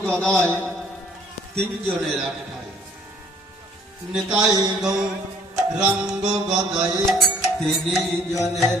গদায় তিনজনের একটাই নিতাই গৌরাঙ্গ গদায় তিনি জনের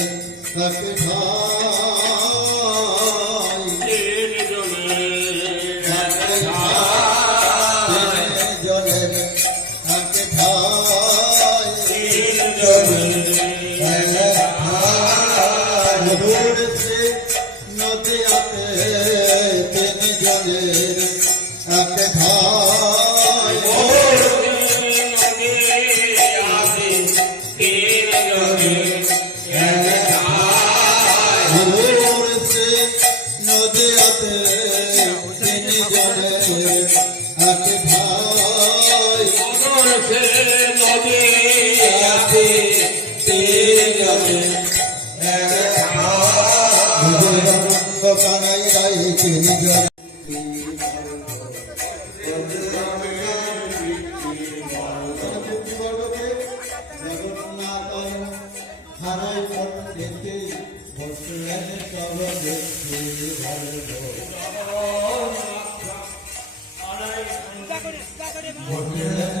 বসলেন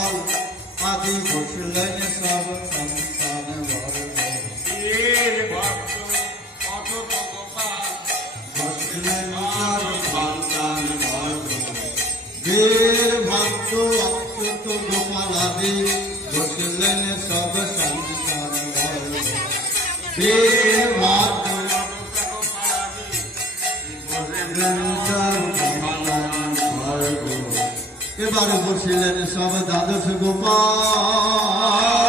আদি বসলেন সব সন্তান বর্গ বসলেন সব সন্তান বর্গ বীরভদ্র অচ্যুত গোপাল আদি বসলেন সব সন্তান বর্গ বীরভদ্র এবারে বসিলেন সব দ্বাদশ গোপাল।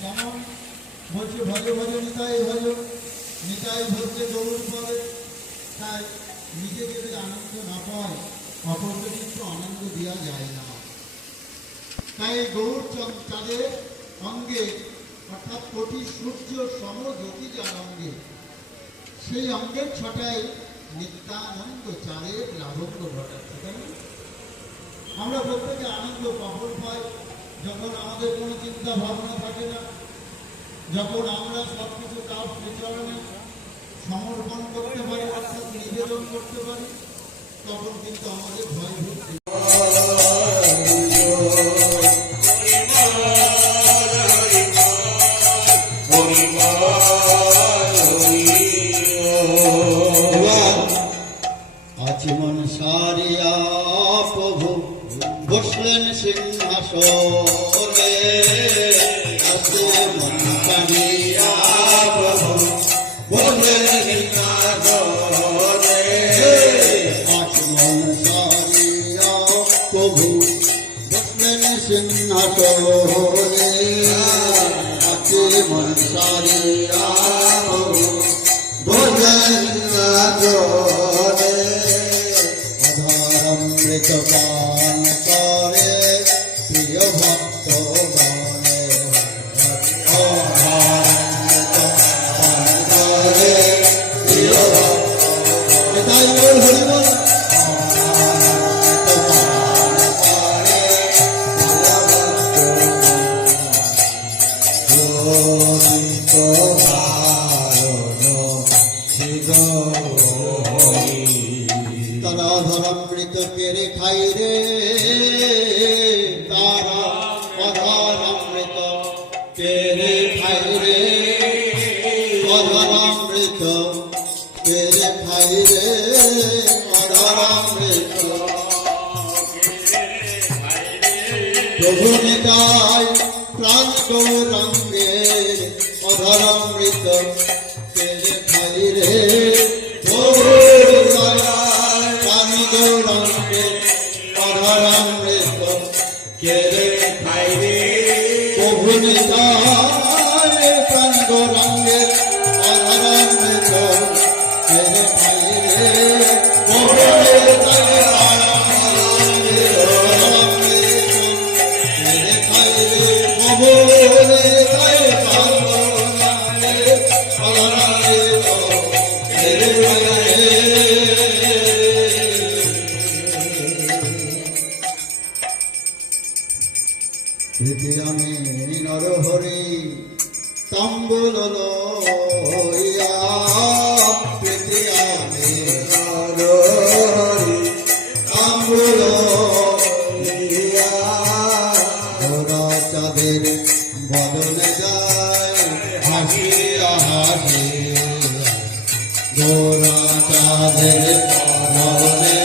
কেমন বলছে ভজ নিতাই ভজ নিতাই ভজতে দৌড় পড়ে তাই নিজে যদি আনন্দ না পায় অপরকে কিন্তু আনন্দ দেওয়া যায় না তাই গৌর চাঁদের অঙ্গে অর্থাৎ কোটি সূর্য সমজ্যোতি যার অঙ্গে সেই অঙ্গের ছটায় নিত্যানন্দ চাঁদের লাভঙ্গ ঘটাচ্ছে? আমরা প্রত্যেকে আনন্দ কখন পাই যখন আমাদের কোনো চিন্তা ভাবনা থাকে না, যখন আমরা সব কিছু তার প্রচারণে সমর্পণ করতে পারি, অর্থাৎ নিবেদন করতে পারি, তখন কিন্তু আমাদের ভয় ভক্তি রে হাসিয়া হাসি গোরা চাঁদের বদলে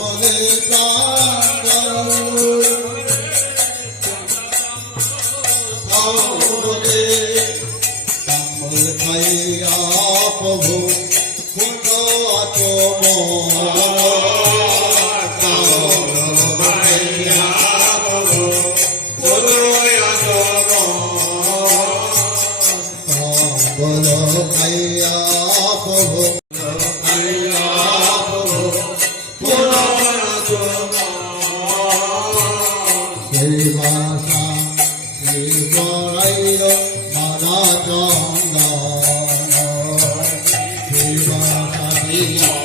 বলে প্রাণ সেই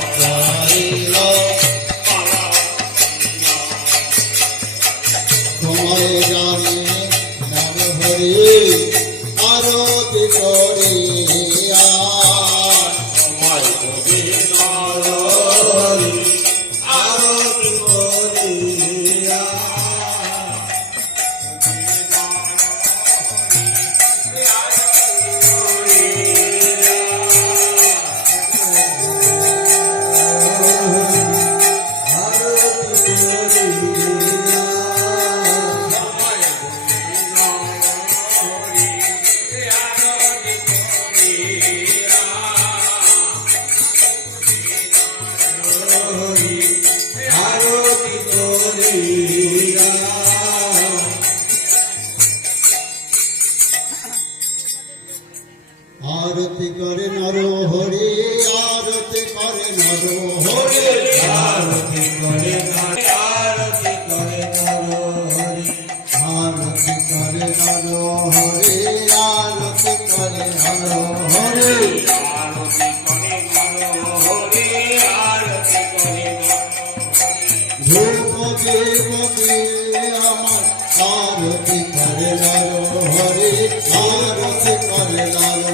আরতি করে লাল হরে? আরতি করে লাল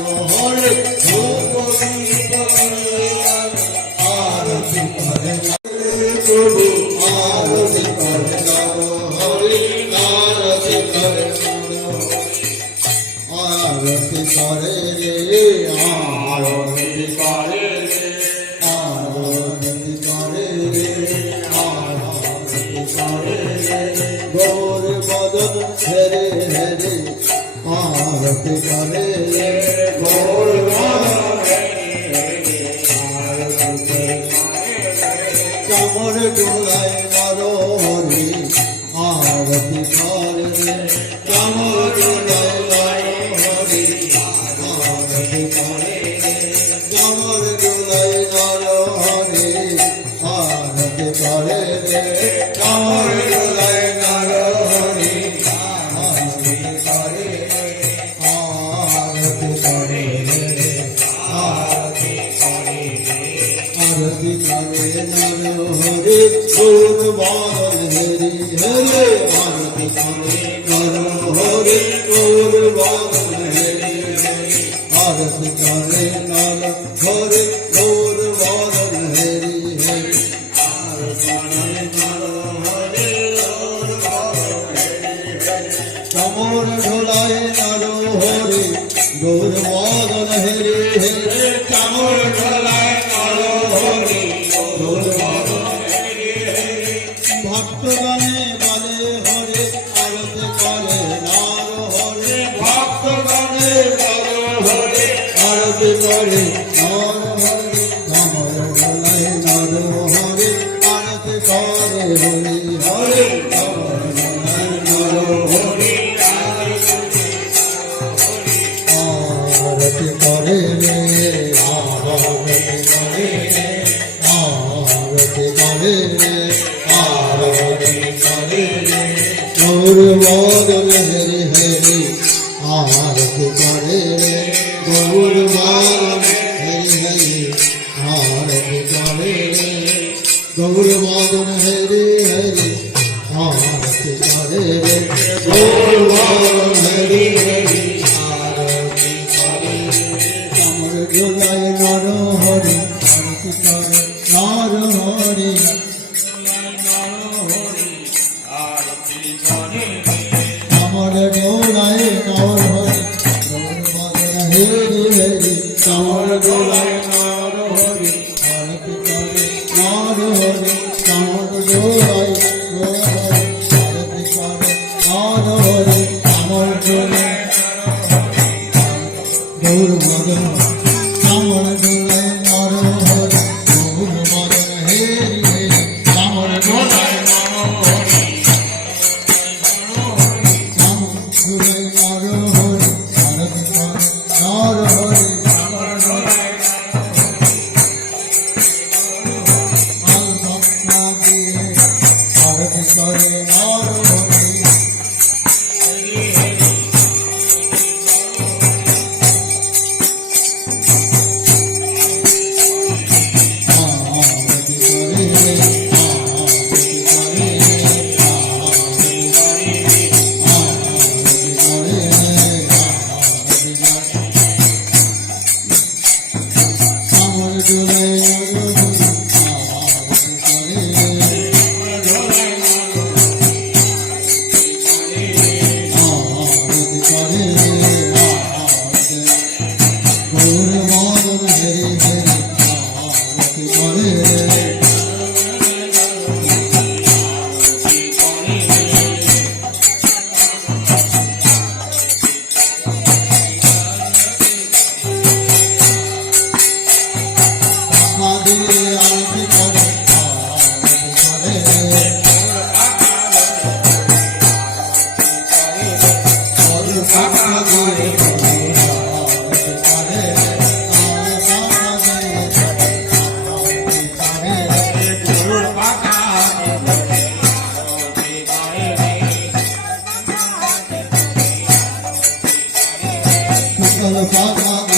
કમર ડોલાય મારો હરી આવતી કાર રે કમર নালা ঘরে গৌরবর মেহরি হেরি আরতি করে রে গৌরবর হেরি হেরি আরতি করে রে গৌরবর হেরি হেরি আরতি করে রে গৌরবর হেরি হেরি আরতি করে কমল জোলাই নর হরি আরতি করে নর হরি নর হরি আরতি করে করে मोर मोर हरे Solo Papa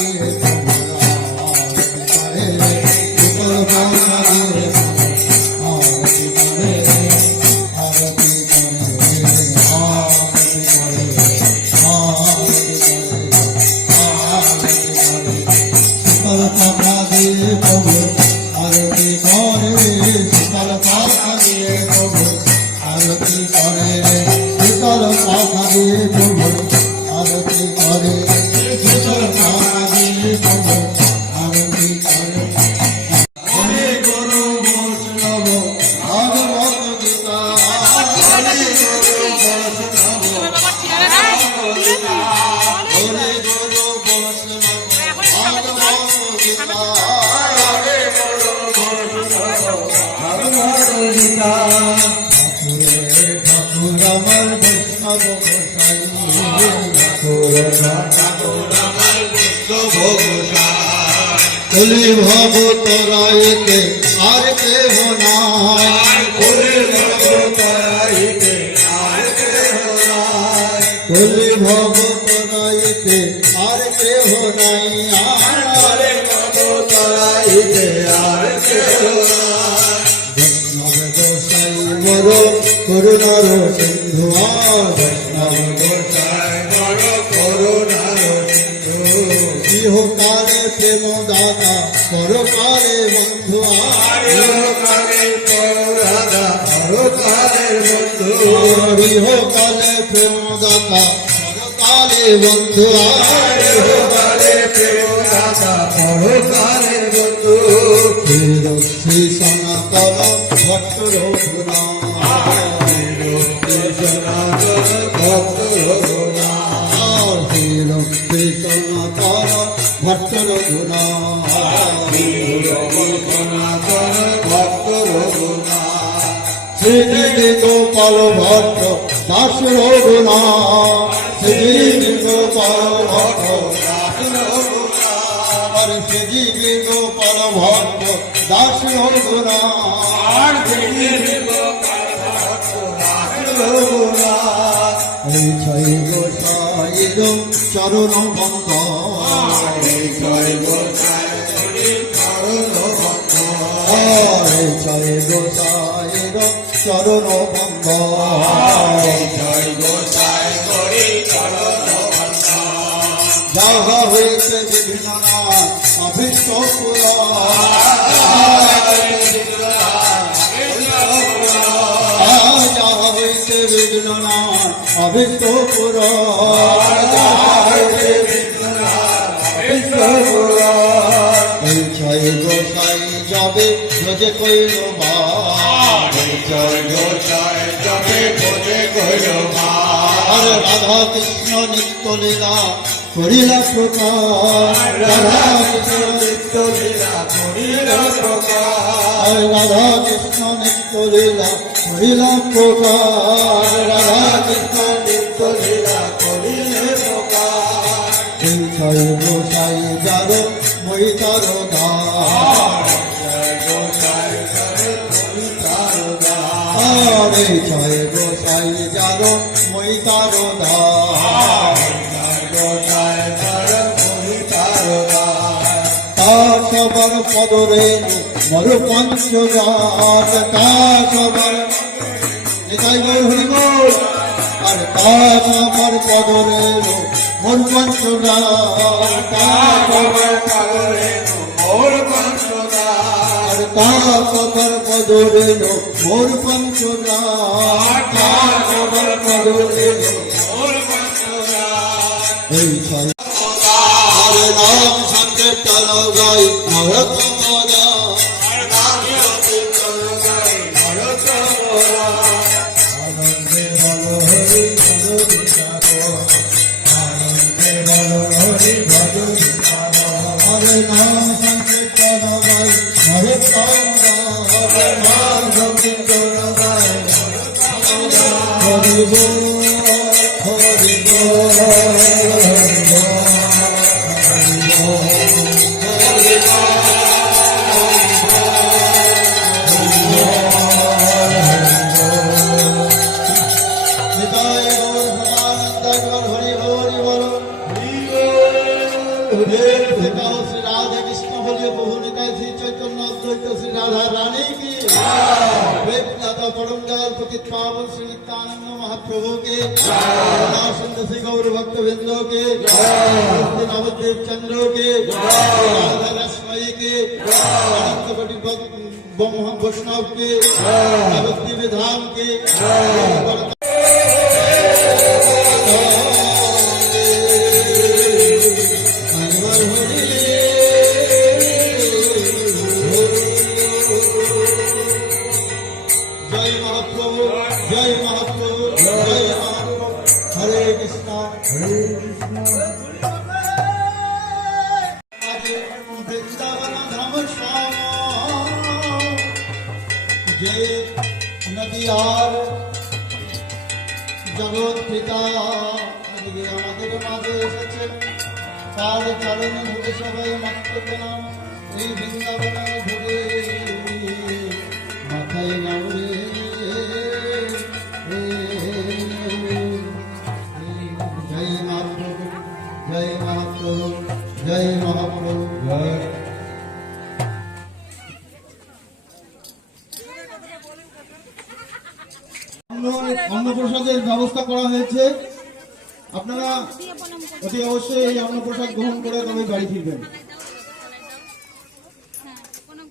কলি ভগত রায়তে আর কেহ নাই কলি ভগত রায়তে আর কেহ নাই। কলি ভগত রায়তে পরকালে বন্ধু আর ইহকালে প্রেম দাতা পরকালে বন্ধু ইহকালে প্রেম দাতা পরকালে বন্ধু ইহকালে প্রেম দাতা পরকালে বন্ধু শ্রী সনাতন ভট্ট রঘুনা শ্রী সনাতন ভট্ট রঘুনা শ্রী সনাতন গোপাল ভট্ট দাস রঘুনা শ্রী গোপাল ভট্ট দাস রঘুনা আর শ্রী গোপাল ভট্ট দাস রঘুনা আর শ্রী গোপাল ভট্ট দাস রঘুনা এই ছয় গোসাইর চরণ বন্ধ এই ছয় গোসাইর চরণ বন্ধ এই ছয় গোসাইর চরণ বন্ধ ছয় গোসাই করি চরণ বন্ধ যাহা হয়েছে বিভিন্ন অভিষ্ট পুরা যাহা হইতে বিঘ্ন না অভিষ্ট পুর ছয় গোসাই যাবে রোজে কইল ছয় গোসাই যাবে রোজে কইল আরে রাধা কৃষ্ণ নিত্য লীলা করিলা প্রকাশ। রাধা কৃষ্ণ নিত্য লীলা করিলা প্রকাশ। রাধা কৃষ্ণ নিত্য লীলা করিলা প্রকাশ। রাধা কৃষ্ণ আরে ছয় গোসাই যার মই তার সবার পদরে মর পঞ্চরাত তার সবার নিতাই গৌর হরি বল আর তার সবার পদরে মোর পঞ্চরাত তার সবার পদরে মোর পঞ্চরাত আর তার সবার পদরে মোর পঞ্চরাত তার সবার चंद्रो के रावतदेव चंद्रो के रश्मयी के वैष्णव के धाम के দিবেন। প্রণাম